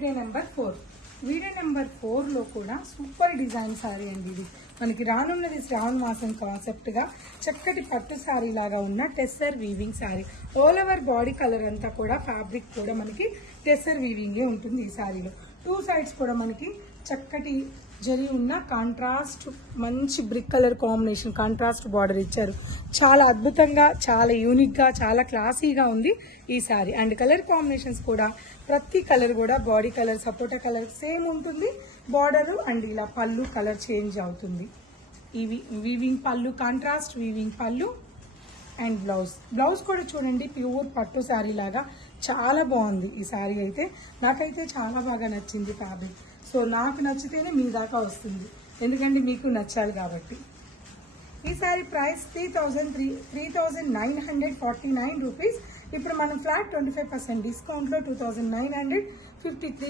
Video number 4 video number 4 లో కూడా super design sorry అండి. ఇది మనకి రానున్నది శ్రావణ మాసం కాన్సెప్ట్ గా చక్కటి పట్టు సారీ లాగా ఉన్న tussar weaving sorry. All over body colour అంతా కూడా ఫ్యాబ్రిక్ కూడా మనకి టెస్సర్ వీవింగ్ ఉంటుంది. ఈ సారీలో 2 సైడ్స్ కూడా మనకి చక్కటి జరి ఉన్న కాంట్రాస్ట్ మంచి brick colour combination contrast border ఇచ్చారు. చాలా అద్భుతంగా, చాలా యూనిక్ గా, చాలా క్లాసీగా ఉంది ఈ సారీ. అండ్ కలర్ కాంబినేషన్స్ కూడా ప్రతి కలర్ కూడా బాడీ కలర్ సపోటా కలర్ సేమ్ ఉంటుంది. బార్డర్ అండ్ ఇలా పళ్ళు కలర్ చేంజ్ అవుతుంది. ఈ వీవింగ్ పళ్ళు, కాంట్రాస్ట్ వీవింగ్ పళ్ళు అండ్ బ్లౌజ్ కూడా చూడండి ప్యూర్ పట్టు శారీ లాగా చాలా బాగుంది ఈ శారీ. అయితే నాకైతే చాలా బాగా నచ్చింది ఫ్యాబ్రిక్. సో నాకు నచ్చితేనే మీ దాకా వస్తుంది, ఎందుకంటే మీకు నచ్చాలి కాబట్టి. ఈ శారీ ప్రైస్ 3949 రూపీస్. ఇప్పుడు మనం ఫ్లాట్ 25% డిస్కౌంట్లో 2953